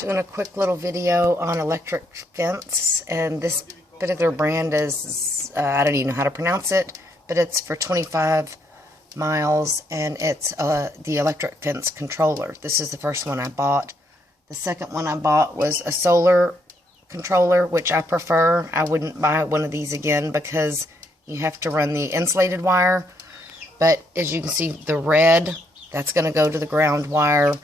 Doing a quick little video on electric fence, and this particular brand is, I don't even know how to pronounce it, but it's for 25 miles, and it's the electric fence controller. This is the first one I bought. The second one I bought was a solar controller, which I prefer. I wouldn't buy one of these again because you have to run the insulated wire. But as you can see, the red, that's going to go to the ground wire,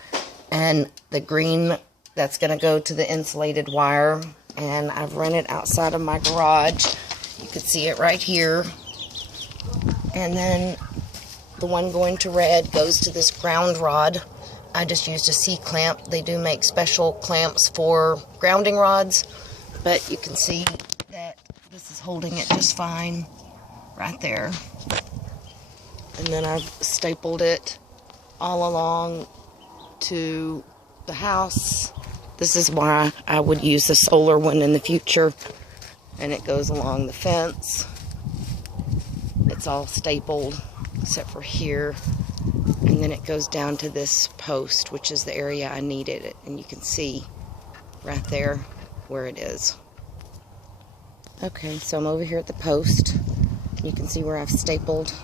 and the green, that's going to go to the insulated wire. And I've run it outside of my garage. You can see it right here. And then the one going to red goes to this ground rod. I just used a C-clamp. They do make special clamps for grounding rods, but you can see that this is holding it just fine right there. And then I've stapled it all along to the house. This is why I would use the solar one in the future. And it goes along the fence. It's all stapled except for here. And then it goes down to this post, which is the area I needed it. And you can see right there where it is. Okay, so I'm over here at the post. You can see where I've stapled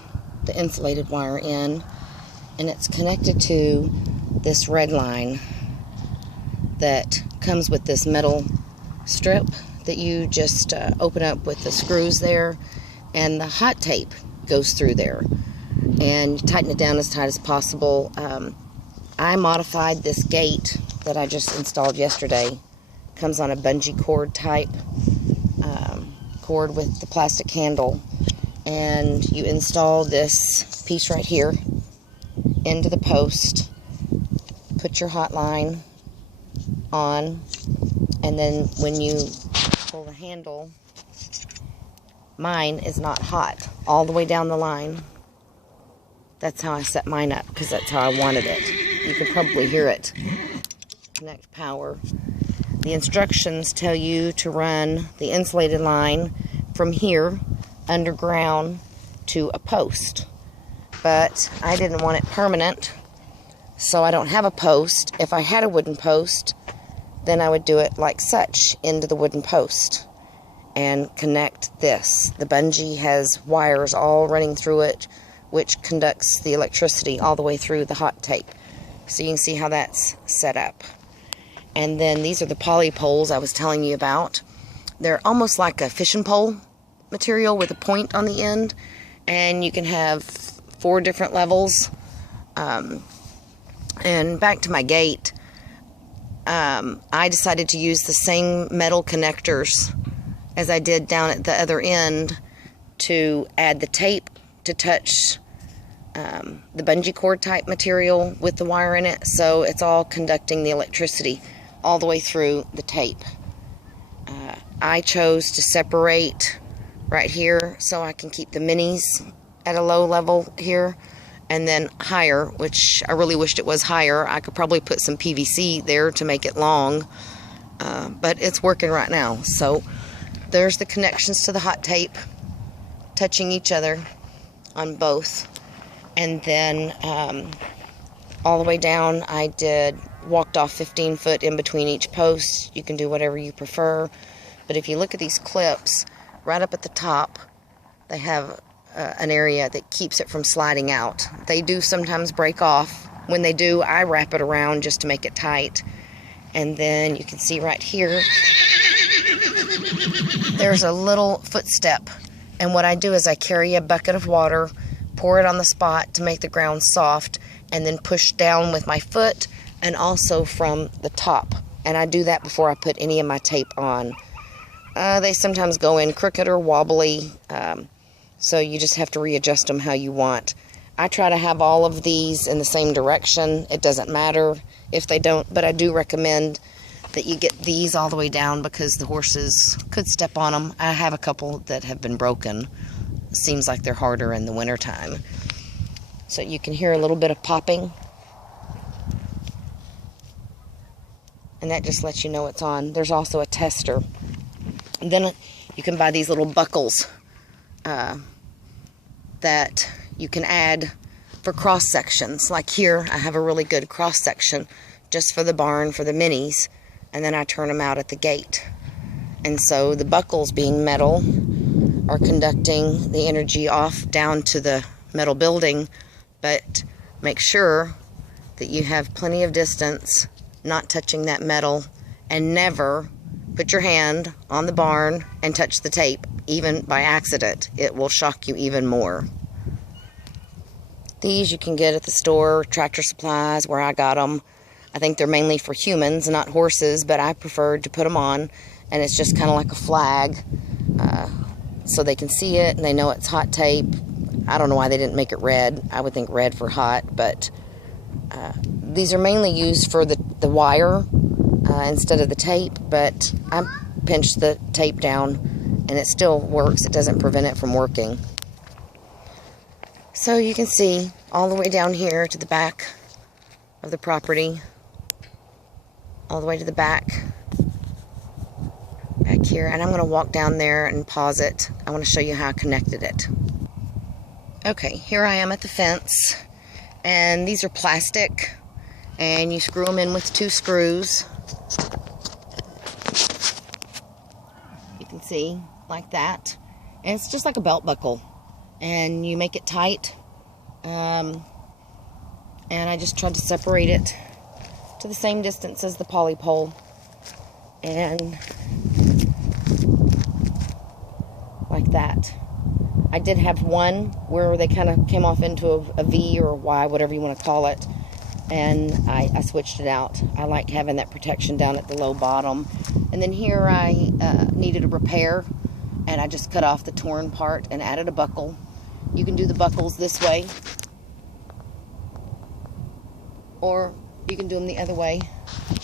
the insulated wire in. And it's connected to this red line that comes with this metal strip that you just open up with the screws there, and the hot tape goes through there, and you tighten it down as tight as possible. I modified this gate that I just installed yesterday. Comes on a bungee cord type cord with the plastic handle, and you install this piece right here into the post, put your hot line on, and then when you pull the handle, mine is not hot all the way down the line. That's how I set mine up, because that's how I wanted it. You can probably hear it. Connect power. The instructions tell you to run the insulated line from here underground to a post, but I didn't want it permanent, so I don't have a post. If I had a wooden post, then I would do it like such into the wooden post and connect this. The bungee has wires all running through it, which conducts the electricity all the way through the hot tape. So you can see how that's set up. And then these are the poly poles I was telling you about. They're almost like a fishing pole material with a point on the end, and you can have 4 different levels. And back to my gate, I decided to use the same metal connectors as I did down at the other end to add the tape to touch the bungee cord type material with the wire in it, so it's all conducting the electricity all the way through the tape. I chose to separate right here so I can keep the minis at a low level here, and then higher, which I really wished it was higher. I could probably put some PVC there to make it long, but it's working right now. So there's the connections to the hot tape touching each other on both. And then all the way down, I walked off 15 foot in between each post. You can do whatever you prefer, but if you look at these clips right up at the top, they have an area that keeps it from sliding out. They do sometimes break off. When they do, I wrap it around just to make it tight. And then you can see right here, there's a little footstep. And what I do is I carry a bucket of water, pour it on the spot to make the ground soft, and then push down with my foot and also from the top. And I do that before I put any of my tape on. They sometimes go in crooked or wobbly, so you just have to readjust them how you want. I try to have all of these in the same direction. It doesn't matter if they don't, but I do recommend that you get these all the way down because the horses could step on them. I have a couple that have been broken. Seems like they're harder in the wintertime. So you can hear a little bit of popping. And that just lets you know it's on. There's also a tester. And then you can buy these little buckles that you can add for cross sections. Like here, I have a really good cross section just for the barn, for the minis. and then I turn them out at the gate. And so the buckles, being metal, are conducting the energy off down to the metal building, but make sure that you have plenty of distance, not touching that metal, and never put your hand on the barn and touch the tape, even by accident. It will shock you even more. These you can get at the store, Tractor Supplies, where I got them. I think they're mainly for humans, not horses, but I preferred to put them on, and it's just kind of like a flag, so they can see it and they know it's hot tape. I don't know why they didn't make it red. I would think red for hot, but these are mainly used for the wire instead of the tape, but I pinched the tape down and it still works. It doesn't prevent it from working. So you can see all the way down here to the back of the property, all the way to the back here, and I'm going to walk down there and pause it. I want to show you how I connected it. Okay, here I am at the fence, and these are plastic, and you screw them in with 2 screws. You can see, like that, and it's just like a belt buckle, and you make it tight, and I just tried to separate it to the same distance as the poly pole, and like that. I did have one where they kind of came off into a V or a Y, whatever you want to call it, and I switched it out. I like having that protection down at the low bottom. And then here I needed a repair, and I just cut off the torn part and added a buckle. You can do the buckles this way, or you can do them the other way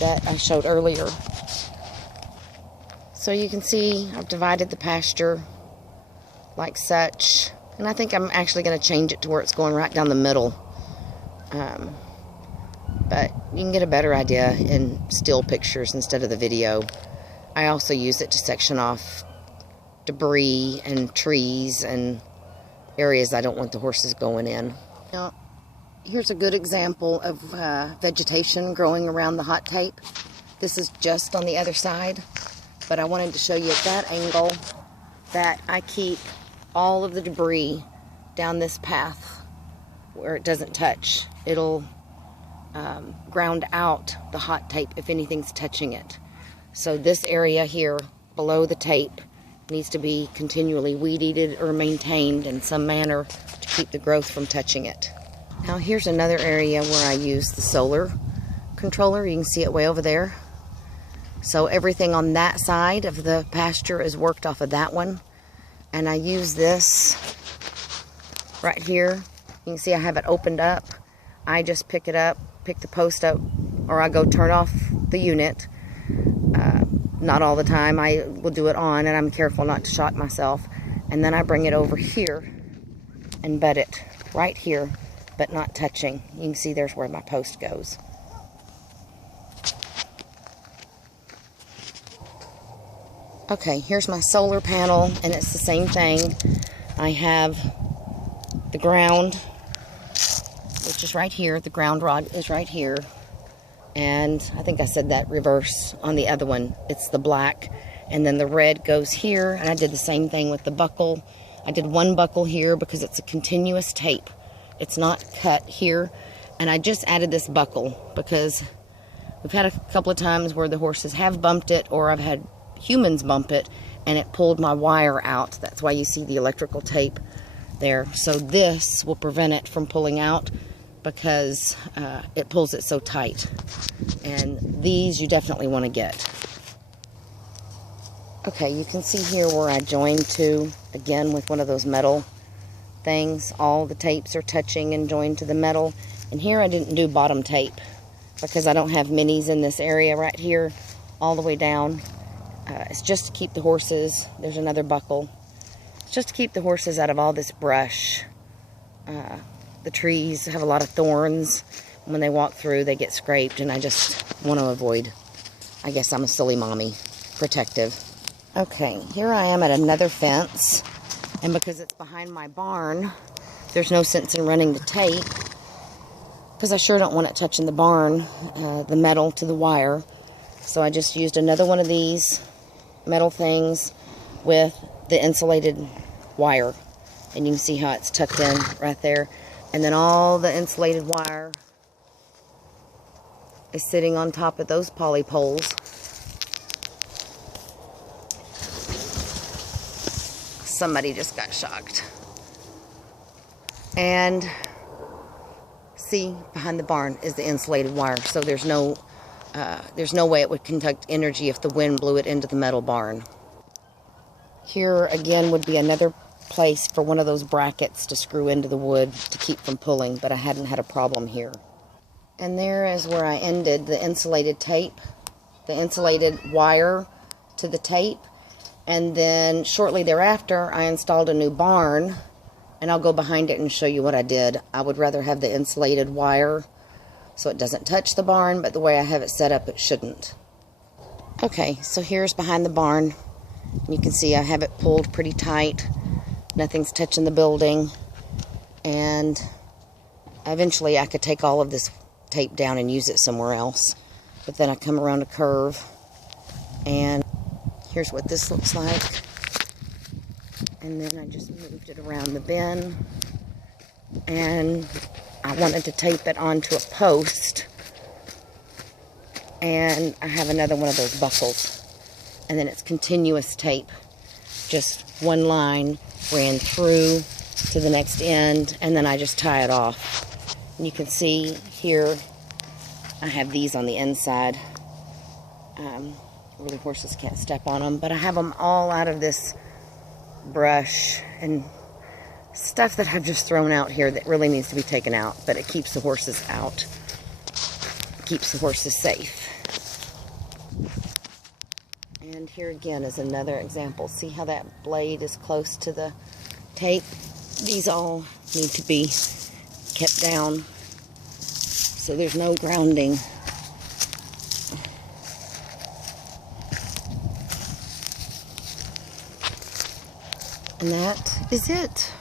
that I showed earlier. So you can see I've divided the pasture like such, and I think I'm actually going to change it to where it's going right down the middle, but you can get a better idea in still pictures instead of the video. I also use it to section off debris and trees and areas I don't want the horses going in. Now, here's a good example of vegetation growing around the hot tape. This is just on the other side, but I wanted to show you at that angle that I keep all of the debris down this path where it doesn't touch. It'll ground out the hot tape if anything's touching it. So this area here below the tape needs to be continually weed-eated or maintained in some manner to keep the growth from touching it. Now here's another area where I use the solar controller. You can see it way over there. So everything on that side of the pasture is worked off of that one. And I use this right here. You can see I have it opened up. I just pick it up, pick the post up, or I go turn off the unit. Not all the time. I will do it on, and I'm careful not to shock myself. And then I bring it over here and butt it right here, but not touching. You can see there's where my post goes. Okay, here's my solar panel, and it's the same thing. I have the ground, which is right here. The ground rod is right here. And I think I said that reverse on the other one. It's the black, and then the red goes here. And I did the same thing with the buckle. I did one buckle here because it's a continuous tape. It's not cut here. And I just added this buckle because we've had a couple of times where the horses have bumped it, or I've had humans bump it, and it pulled my wire out. That's why you see the electrical tape there. So this will prevent it from pulling out because it pulls it so tight. And these you definitely want to get. Okay, you can see here where I joined to, again with one of those metal things. All the tapes are touching and joined to the metal. And here I didn't do bottom tape because I don't have minis in this area right here all the way down. It's just to keep the horses, there's another buckle, it's just to keep the horses out of all this brush. The trees have a lot of thorns. When they walk through, they get scraped, and I just want to avoid. I guess I'm a silly mommy, protective. Okay, here I am at another fence, and because it's behind my barn, there's no sense in running the tape, because I sure don't want it touching the barn, the metal to the wire. So I just used another one of these metal things with the insulated wire. And you can see how it's tucked in right there. And then all the insulated wire is sitting on top of those poly poles. Somebody just got shocked. And see, behind the barn is the insulated wire. So there's no way it would conduct energy if the wind blew it into the metal barn. Here again would be another place for one of those brackets to screw into the wood to keep from pulling, but I hadn't had a problem here. And there is where I ended the insulated tape, the insulated wire to the tape. And then shortly thereafter, I installed a new barn, and I'll go behind it and show you what I did. I would rather have the insulated wire so it doesn't touch the barn, but the way I have it set up, it shouldn't. Okay, so here's behind the barn. You can see I have it pulled pretty tight. Nothing's touching the building. And eventually I could take all of this tape down and use it somewhere else. But then I come around a curve, and here's what this looks like. And then I just moved it around the bin. And I wanted to tape it onto a post. And I have another one of those buckles. And then it's continuous tape. Just one line ran through to the next end, and then I just tie it off. And you can see here, I have these on the inside. Really, horses can't step on them, but I have them all out of this brush and stuff that I've just thrown out here that really needs to be taken out, but it keeps the horses out. It keeps the horses safe. And here again is another example. See how that blade is close to the tape? These all need to be kept down so there's no grounding. And that is it.